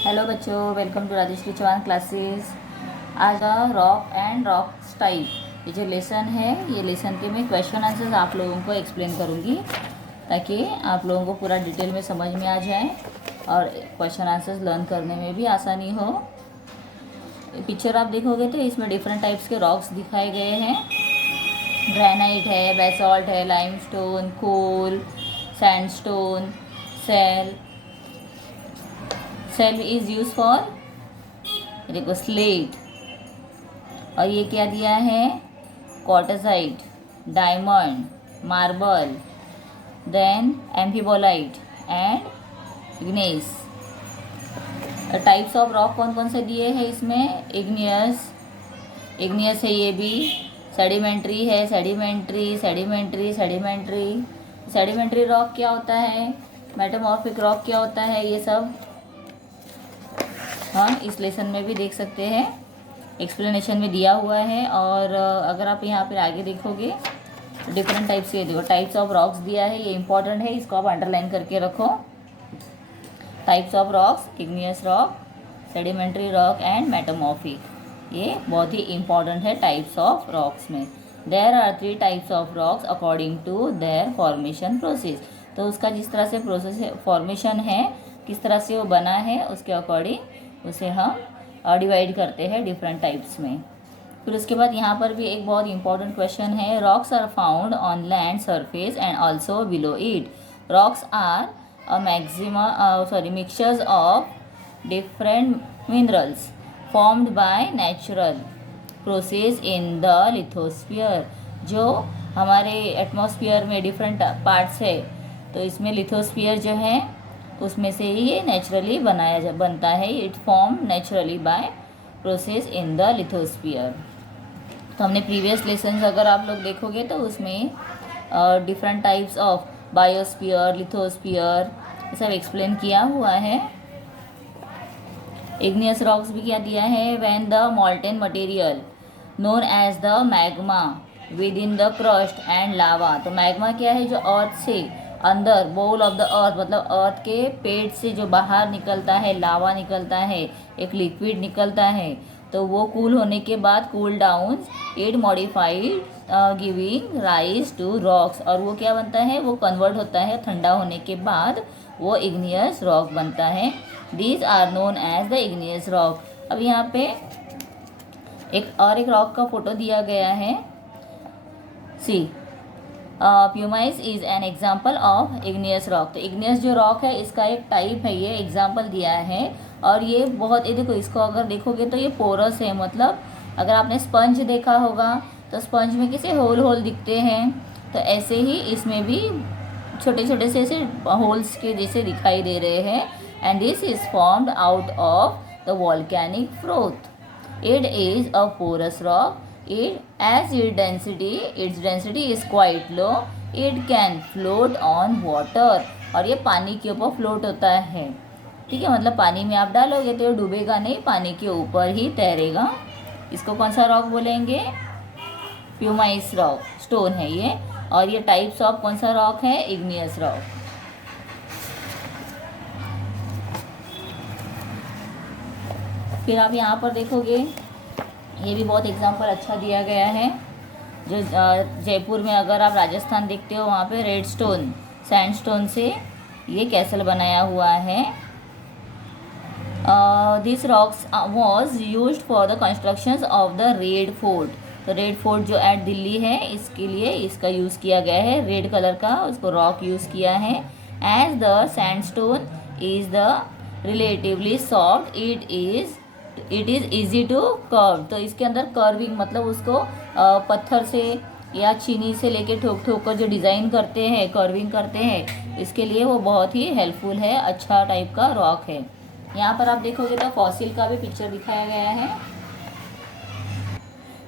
Hello बच्चों, welcome to Rajshree Chauhan classes. आज rock and rock style ये जो लेसन है, ये लेसन के मैं क्वेश्चन आंसर्स आप लोगों को एक्सप्लेन करूँगी ताकि आप लोगों को पूरा डिटेल में समझ में आ जाए और क्वेश्चन आंसर्स लर्न करने में भी आसानी हो। पिक्चर आप देखोगे तो इसमें डिफरेंट टाइप्स के रॉक्स दिखाए गए हैं। ग्रेनाइट है, बेसॉल्ट है, limestone, coal, sandstone, shale. Shale is use for, देखो, स्लेट। और ये क्या दिया है, quartzite, diamond, marble, then amphibolite and gneiss. Types of rock कौन कौन से दिए हैं इसमें, इग्नियस है, ये भी सेडिमेंट्री है, सेडिमेंट्री रॉक क्या होता है, मेटामॉर्फिक रॉक क्या होता है, ये सब हम इस लेसन में भी देख सकते हैं, एक्सप्लेनेशन में दिया हुआ है। और अगर आप यहाँ पर आगे देखोगे डिफरेंट टाइप्स के, देखो टाइप्स ऑफ रॉक्स दिया है, ये इंपॉर्टेंट है, इसको आप अंडरलाइन करके रखो। Types of rocks, igneous rock, sedimentary rock and metamorphic, ये बहुत ही इंपॉर्टेंट है टाइप्स ऑफ रॉक्स में। There are 3 types of rocks according to their formation process. तो उसका जिस तरह से प्रोसेस फॉर्मेशन है, किस तरह से वो बना है, उसके अकॉर्डिंग उसे हम डिवाइड करते हैं डिफरेंट टाइप्स में। फिर उसके बाद यहाँ पर भी एक बहुत इंपॉर्टेंट क्वेश्चन है, rocks are found on land surface and also below it. Rocks are mixtures of different minerals formed by natural process in the lithosphere। जो हमारे एटमॉस्फेयर में डिफरेंट पार्ट्स है, तो इसमें लिथोस्फीयर जो है उसमें से ही ये नेचुरली बनता है। It form naturally by process in the lithosphere. तो हमने प्रीवियस लेसन्स अगर आप लोग देखोगे तो उसमें different types of biosphere, lithosphere सब एक्सप्लेन किया हुआ है। इग्नियस रॉक्स भी क्या दिया है, when the molten material known as the magma within the crust and lava. तो मैग्मा क्या है, जो अर्थ से अंदर, बोल ऑफ द अर्थ मतलब अर्थ के पेट से जो बाहर निकलता है, लावा निकलता है, एक लिक्विड निकलता है, तो वो कूल होने के बाद cool down it modified giving rise to rocks. और वो क्या बनता है, वो कन्वर्ट होता है ठंडा होने के बाद, वो इग्नियस रॉक बनता है। These are known as the igneous rock. अब यहाँ पे एक रॉक का फोटो दिया गया है, see pumice is an example of igneous rock. तो इग्नियस जो रॉक है इसका एक टाइप है, ये एग्जाम्पल दिया है। और ये बहुत, ये देखो, इसको अगर देखोगे तो ये पोरस है, मतलब अगर आपने स्पंज देखा होगा तो स्पंज में कैसे होल दिखते हैं, तो ऐसे ही इसमें भी छोटे छोटे से ऐसे होल्स के जैसे दिखाई दे रहे हैं। And this is formed out of the volcanic froth. It is a porous rock. its density is quite low. It can float on water। और ये पानी के ऊपर फ्लोट होता है, ठीक है, मतलब पानी में आप डालोगे तो ये डूबेगा नहीं, पानी के ऊपर ही तैरेगा। इसको कौन सा रॉक बोलेंगे, प्यूमाइस रॉक स्टोन है ये। और ये टाइप्स ऑफ कौन सा रॉक है, इग्नियस रॉक। फिर आप यहाँ पर देखोगे, ये भी बहुत एग्जाम्पल अच्छा दिया गया है। जो जयपुर में अगर आप राजस्थान देखते हो, वहाँ पे रेड स्टोन, सैंडस्टोन से ये कैसल बनाया हुआ है। This rocks was used for the constructions of the red fort. तो रेड फोर्ट जो एट दिल्ली है, इसके लिए इसका यूज़ किया गया है, रेड कलर का उसको रॉक यूज़ किया है। As the sandstone is the relatively soft, it is easy to curve. तो इसके अंदर कर्विंग मतलब उसको पत्थर से या चीनी से लेके ठोक कर जो डिज़ाइन करते हैं, कर्विंग करते हैं, इसके लिए वो बहुत ही हेल्पफुल है, अच्छा टाइप का रॉक है। यहाँ पर आप देखोगे तो फॉसिल का भी पिक्चर दिखाया गया है।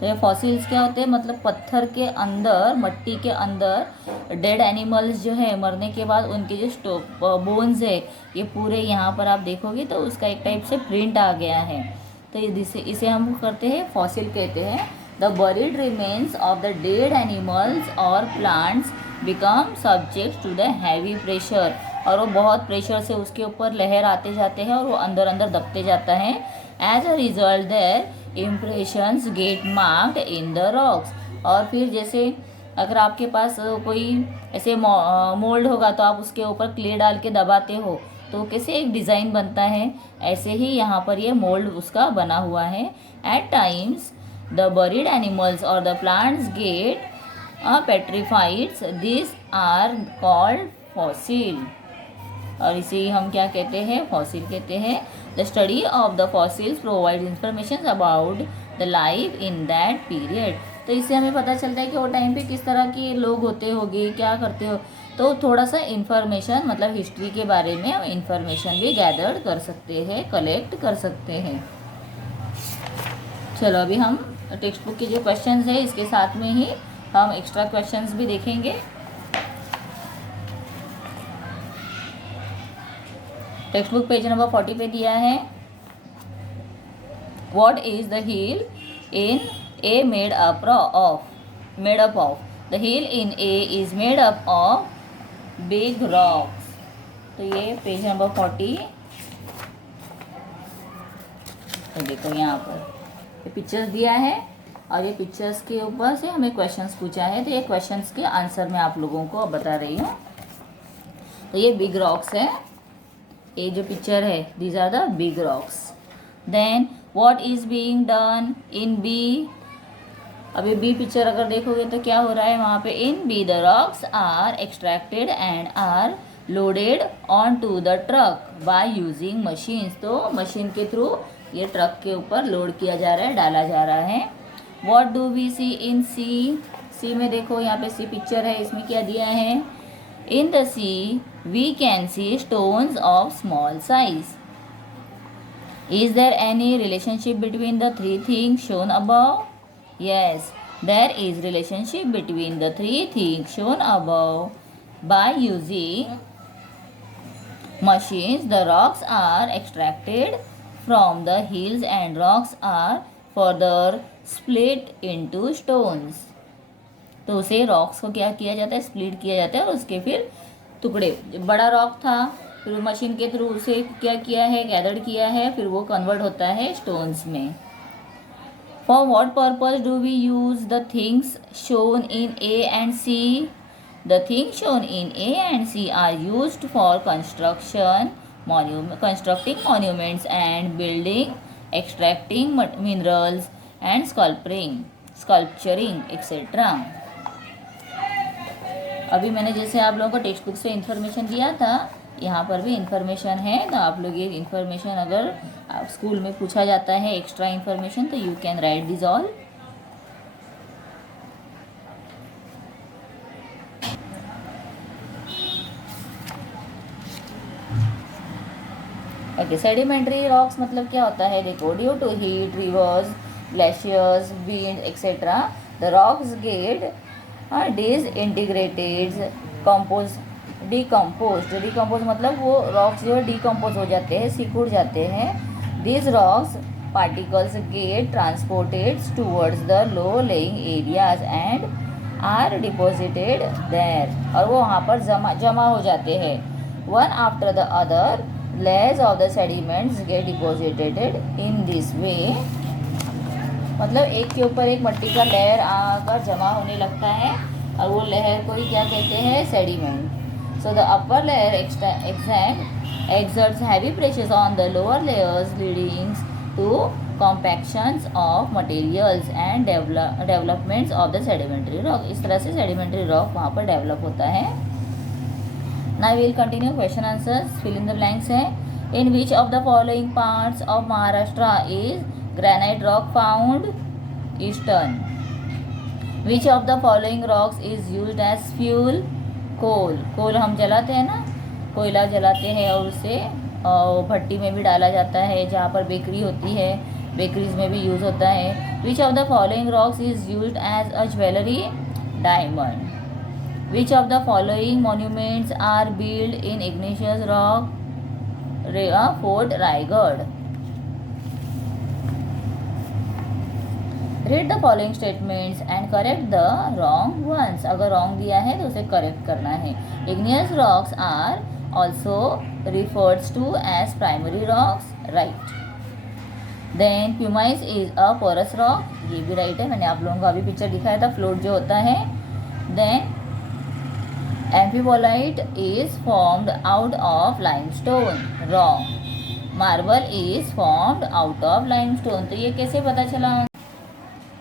तो ये फॉसिल्स क्या होते हैं, मतलब पत्थर के अंदर, मट्टी के अंदर डेड एनिमल्स जो है, मरने के बाद उनके जो बोन्स है, ये पूरे यहाँ पर आप देखोगे तो उसका एक टाइप से प्रिंट आ गया है। तो इसे हम करते हैं, फॉसिल कहते हैं। The buried remains of the dead animals और plants become subject to the heavy pressure. और वो बहुत प्रेशर से उसके ऊपर लहर आते जाते हैं और वो अंदर अंदर दबते जाता है। As a result their impressions get marked in the rocks. और फिर जैसे अगर आपके पास कोई ऐसे मोल्ड होगा तो आप उसके ऊपर क्ले डाल के दबाते हो तो कैसे एक डिज़ाइन बनता है, ऐसे ही यहाँ पर ये मोल्ड उसका बना हुआ है। At times the buried animals और the plants get petrifieds, this are called fossil. और इसे हम क्या कहते हैं, फॉसिल कहते हैं। The study of the fossils provide information about the life in that period. तो इससे हमें पता चलता है कि वो टाइम पे किस तरह के लोग होते होंगे, क्या करते हो। तो थोड़ा सा इन्फॉर्मेशन मतलब हिस्ट्री के बारे में हम इन्फॉर्मेशन भी गैदर कर सकते हैं, कलेक्ट कर सकते हैं। चलो अभी हम टेक्स्ट बुक के जो क्वेश्चंस है इसके साथ में ही हम एक्स्ट्रा क्वेश्चंस भी देखेंगे। टेक्स्ट बुक पेज नंबर 40 पे दिया है, what is the hill in A made up of. The hill in A is made up of big rocks. तो ये पेज नंबर 40। तो देखो यहाँ पर ये पिक्चर्स दिया है और ये पिक्चर्स के ऊपर से हमें क्वेश्चंस पूछा है, तो ये क्वेश्चंस के आंसर मैं आप लोगों को बता रही हूँ। तो ये बिग रॉक्स है, ये जो पिक्चर है these are the big rocks. Then what is being done in B. अभी बी पिक्चर अगर देखोगे तो क्या हो रहा है वहाँ पे, in B the rocks are extracted and are loaded on to the truck by using machines. तो मशीन के थ्रू ये ट्रक के ऊपर लोड किया जा रहा है, डाला जा रहा है। व्हाट डू वी सी इन सी। सी में देखो यहाँ पे सी पिक्चर है, इसमें क्या दिया है, in the sea we can see stones of small size. Is there any relationship between the three things shown above. Yes, there is relationship between the three things shown above. By using machines, the rocks are extracted from the hills and rocks are further split into stones. तो उसे rocks को क्या किया जाता है, split किया जाता है और उसके फिर टुकड़े, बड़ा रॉक था फिर मशीन के थ्रू उसे क्या किया है, गैदर किया है, फिर वो कन्वर्ट होता है स्टोन्स में। For what purpose do we use the things shown in A and C? The things shown in A and C are used for constructing monuments and building, extracting minerals and sculpturing, etc. अभी मैंने जैसे आप लोगों को text book से information दिया था, यहाँ पर भी इन्फॉर्मेशन है। तो आप लोग ये इन्फॉर्मेशन अगर आप स्कूल में पूछा जाता है एक्स्ट्रा इन्फॉर्मेशन, तो you can write this all. Okay, sedimentary rocks मतलब क्या होता है, देखो, due to heat, rivers, glaciers, wind etcetera, the rocks get disintegrated, decompose मतलब वो रॉक्स जो है डिकम्पोज हो जाते हैं, सिकुड़ जाते हैं। This rocks particles get transported towards the low lying areas and are deposited there. और वो वहाँ पर जमा हो जाते हैं। One after the other layers of the sediments get deposited in this way. मतलब एक के ऊपर एक मिट्टी का लेयर आकर जमा होने लगता है और वो लेयर को ही क्या कहते हैं, sediment. So the upper layer exerts heavy pressures on the lower layers, leading to compactions of materials and developments of the sedimentary rock. इस तरह से sedimentary rock वहाँ पर develop होता है। Now we will continue question answers. Fill in the blanks है। In which of the following parts of Maharashtra is granite rock found? Eastern. Which of the following rocks is used as fuel? कोल हम जलाते हैं ना, कोयला जलाते हैं और उसे भट्टी में भी डाला जाता है, जहाँ पर बेकरी होती है, बेकरीज में भी यूज़ होता है। Which of the following rocks is used as a jewellery? Diamond. Which of the following monuments are build in igneous rock? Fort Raigad. Read the following statements and correct the wrong ones. अगर wrong दिया है तो उसे correct करना है। Igneous rocks are also refers to as primary rocks, right. Then pumice is a porous rock, ये भी right है, मैंने आप लोगों को अभी पिक्चर दिखाया था फ्लोट जो होता है. Then amphibolite is formed out of limestone, wrong. Marble is formed out of limestone, तो ये कैसे पता चला?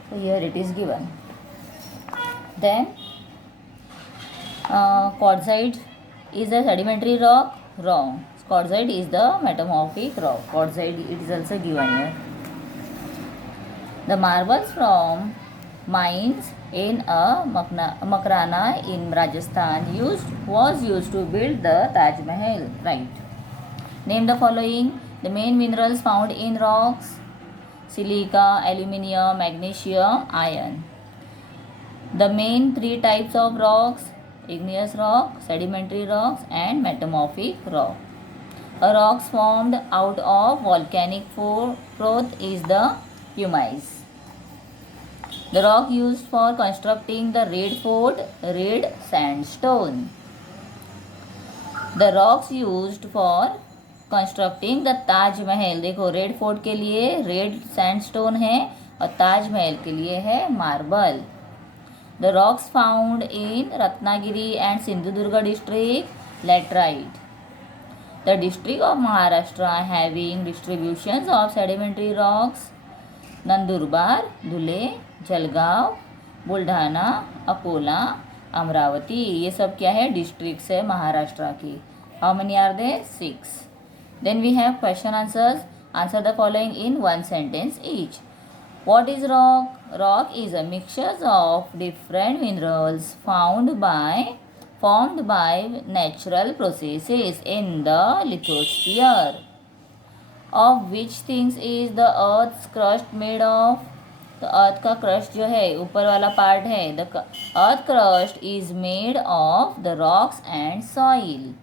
तो here it is given. Then quartzite is a sedimentary rock, wrong. Quartzite is the metamorphic rock. Quartzite it is also given here. The marbles from mines in a Makrana in Rajasthan was used to build the Taj Mahal, right. Name the following the main minerals found in rocks: silica, aluminium, magnesium, iron. The main three types of rocks: igneous rock, sedimentary rocks, and metamorphic rock. A rocks formed out of volcanic froth is the pumice. The rock used for constructing the Red Fort, red sandstone. The rocks used for constructing the Taj Mahal, देखो red fort के लिए red sandstone है और ताज महल के लिए है marble. The rocks found in Ratnagiri and Sindhudurga district, laterite. The district of Maharashtra having distributions of sedimentary rocks: Nandurbar, Dhule, Jalgaon, Buldhana, Akola, Amravati. ये सब क्या है? डिस्ट्रिक्ट्स है महाराष्ट्र की. How many are they? 6. Then we have question answers. Answer the following in 1 sentence each. What is rock? Rock is a mixture of different minerals formed by natural processes in the lithosphere. Of which things is the earth's crust made of? तो अर्थ का crust जो है ऊपर वाला part है, the earth crust is made of the rocks and soil.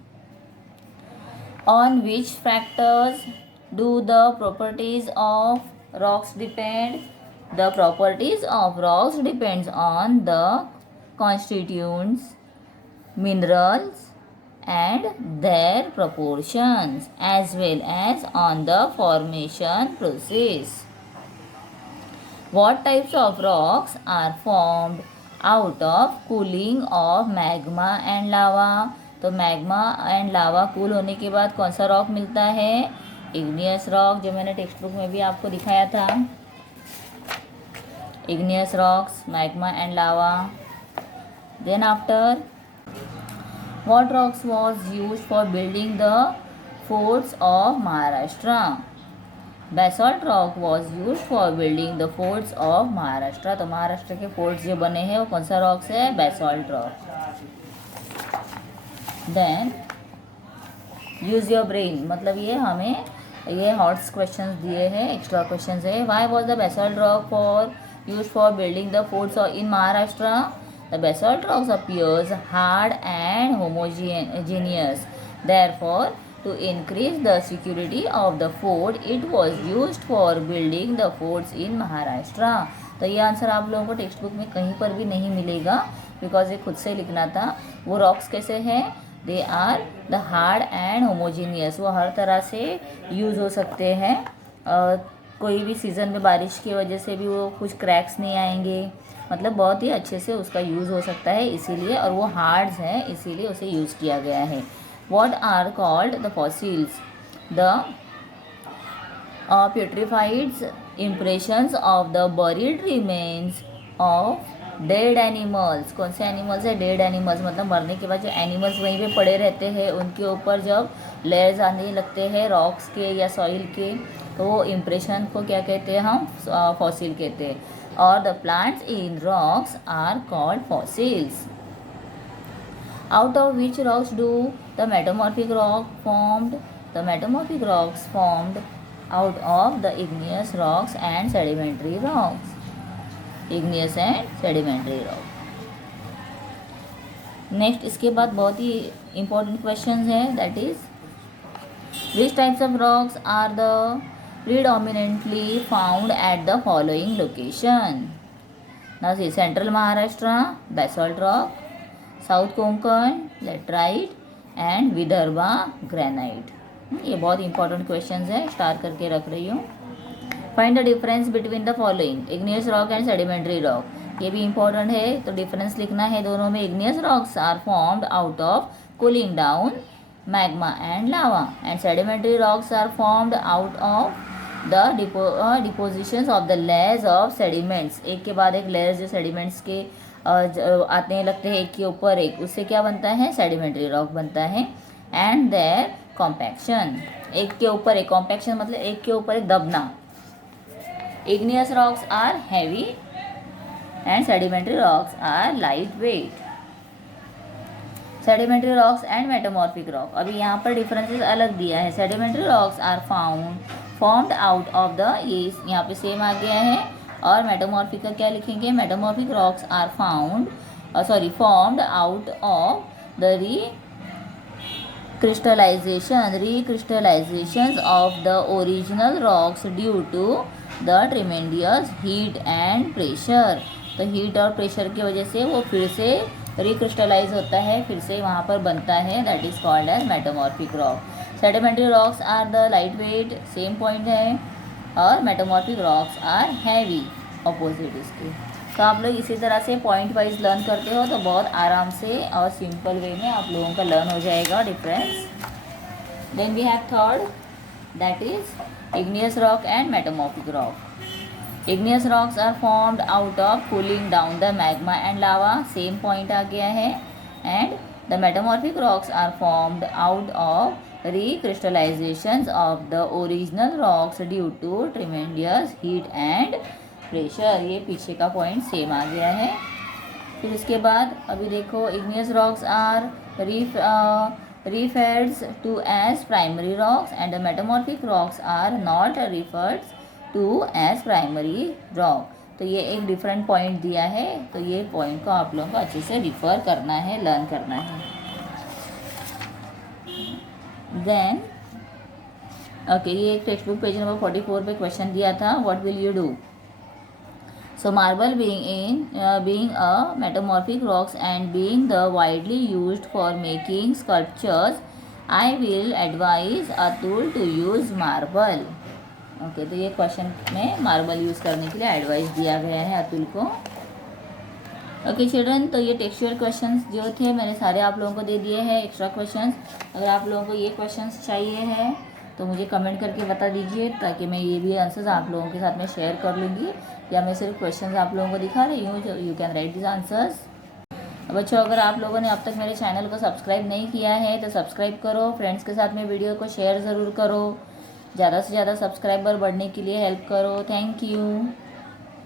On which factors do the properties of rocks depend? The properties of rocks depends on the constituents, minerals and their proportions as well as on the formation process. What types of rocks are formed out of cooling of magma and lava? तो magma and lava cool होने के बाद कौन सा rock मिलता है? Igneous rock, जो मैंने टेक्स्ट बुक में भी आपको दिखाया था. igneous rocks, magma and lava. Then after, what rocks was used for building the forts of Maharashtra? Basalt rock was used for building the forts of Maharashtra. तो महाराष्ट्र के forts जो बने हैं वो कौन सा रॉक से है? Basalt rock. Then use your brain, मतलब ये हमें ये हॉट्स क्वेश्चंस दिए हैं, एक्स्ट्रा क्वेश्चंस है. Why was the basalt rock for used for building the forts in Maharashtra? The basalt rocks appears hard and homogeneous. Therefore, to increase the security of the fort, it was used for building the forts in Maharashtra. तो ये answer आप लोगों को text book में कहीं पर भी नहीं मिलेगा, बिकॉज ये खुद से लिखना था. वो रॉक्स कैसे हैं? They are the hard and homogeneous. वो हर तरह से यूज़ हो सकते हैं. कोई भी सीज़न में बारिश की वजह से भी वो कुछ क्रैक्स नहीं आएंगे, मतलब बहुत ही अच्छे से उसका यूज़ हो सकता है इसीलिए. और वो हार्ड्स हैं इसीलिए उसे यूज़ किया गया है. What are called the fossils? The petrifieds impressions of the buried remains of dead animals. कौन से एनिमल्स है? डेड एनिमल्स, मतलब मरने के बाद जो एनिमल्स वहीं पे पड़े रहते हैं उनके ऊपर जब लेयर्स आने लगते हैं रॉक्स के या सॉइल के, तो वो इम्प्रेशन को क्या कहते हैं? हम फॉसिल कहते हैं. और the plants in rocks are called fossils. Out of which rocks do the metamorphic rock formed? The metamorphic rocks formed out of the igneous rocks and sedimentary rocks. igneous and sedimentary rock. Next इसके बाद बहुत ही important question है, that is which types of rocks are the predominantly found at the following location. Now see, central Maharashtra basalt rock, south Konkan laterite, and Vidarbha granite. ये बहुत important question है, star करके रख रही हूँ। Find the difference between the following igneous rock and sedimentary rock. ये भी important है, तो डिफरेंस लिखना है दोनों में। Igneous rocks are formed out of cooling down magma and lava and sedimentary rocks are formed out of the depositions of the layers of sediments. एक के बाद एक लेयर्स जो सेडिमेंट्स के आते हैं, लगते हैं एक के ऊपर एक, उससे क्या बनता है, सेडिमेंट्री रॉक बनता है। एंड देयर कॉम्पैक्शन, एक के ऊपर एक, कॉम्पैक्शन मतलब एक के ऊपर एक दबना। Igneous rocks are heavy and sedimentary rocks are lightweight. Sedimentary rocks and metamorphic rock, अभी यहाँ पर डिफरेंसेस अलग दिया है। Sedimentary rocks are formed out of the, ये यहाँ पे सेम आ गया है। और मेटामॉर्फिक का क्या लिखेंगे, metamorphic rocks are formed out of the recrystallizations of the original rocks due to the tremendous heat and pressure। तो हीट और प्रेशर की वजह से वो फिर से रिक्रिस्टलाइज होता है, फिर से वहाँ पर बनता है, that is called as metamorphic rock. Sedimentary rocks are the light weight, same point है, और metamorphic rocks are heavy, opposite इसके। तो आप लोग इसी तरह से पॉइंट वाइज लर्न करते हो तो बहुत आराम से और सिंपल वे में आप लोगों का लर्न हो जाएगा difference. Then we have third, that is igneous rock and metamorphic rock. Igneous rocks are formed out of cooling down the magma and lava, same point आ गया है। And the metamorphic rocks are formed out of recrystallizations of the original rocks due to tremendous heat and pressure। ये पीछे का point same आ गया है। फिर उसके बाद अभी देखो, igneous rocks are referred to as primary rocks and the metamorphic rocks are not referred to as primary rock। तो ये एक डिफरेंट पॉइंट दिया है, तो ये पॉइंट को आप लोगों को अच्छे से रिफ़र करना है, लर्न करना है। देन ओके, ये एक टेक्स्ट बुक पेज नंबर 44 पे क्वेश्चन दिया था, what will you do. So marble being a metamorphic rocks and being the widely used for making sculptures, I will advise Atul to use marble। Okay, तो ये question में marble use करने के लिए advice दिया गया है अतुल को। ओके चिल्ड्रन, तो ये टेक्सचुअल क्वेश्चंस जो थे मैंने सारे आप लोगों को दे दिए हैं, एक्स्ट्रा क्वेश्चंस। अगर आप लोगों को ये क्वेश्चंस चाहिए हैं तो मुझे कमेंट करके बता दीजिए, ताकि मैं ये भी आंसर्स आप लोगों के साथ में शेयर कर लूँगी, या मैं सिर्फ क्वेश्चंस आप लोगों को दिखा रही हूँ, जो you can write this answers. बच्चों, अगर आप लोगों ने अब तक मेरे चैनल को सब्सक्राइब नहीं किया है तो सब्सक्राइब करो, फ्रेंड्स के साथ में वीडियो को शेयर ज़रूर करो, ज़्यादा से ज़्यादा सब्सक्राइबर बढ़ने के लिए हेल्प करो। Thank you.